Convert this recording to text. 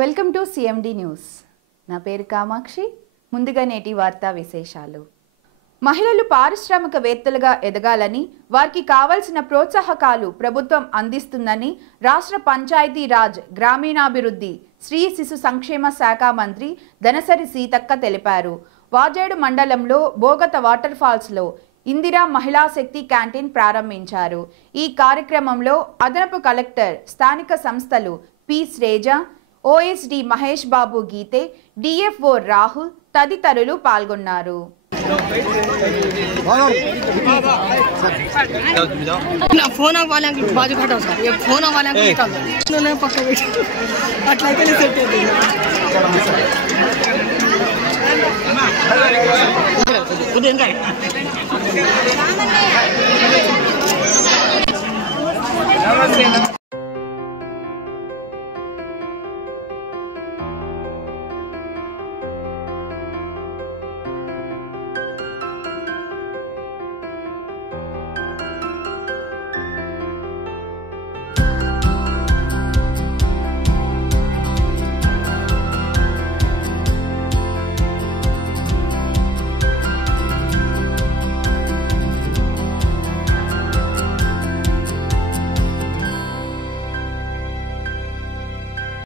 Welcome to CMD news. నా పేరు కామాక్షి. ముందుగా నేటి వార్తా విశేషాలు. మహిళలు పారిశ్రామికవేత్తలుగా ఎదగాలని, వారికి కావాల్సిన ప్రోత్సాహకాలు ప్రభుత్వం అందిస్తుందని రాష్ట్ర పంచాయతీ రాజ్, గ్రామీణాభివృద్ధి, స్త్రీ శిశు సంక్షేమ శాఖ మంత్రి ధనసరి సీతక్క తెలిపారు. వాజేడు మండలంలో బోగత వాటర్ ఫాల్స్లో ఇందిరా మహిళా శక్తి క్యాంటీన్ ప్రారంభించారు. ఈ కార్యక్రమంలో అదనపు కలెక్టర్, స్థానిక సంస్థలు పి శ్రేజ, ఓఎస్డి మహేష్ బాబు గీతే, డిఎఫ్ఓ రాహుల్ తదితరులు పాల్గొన్నారు.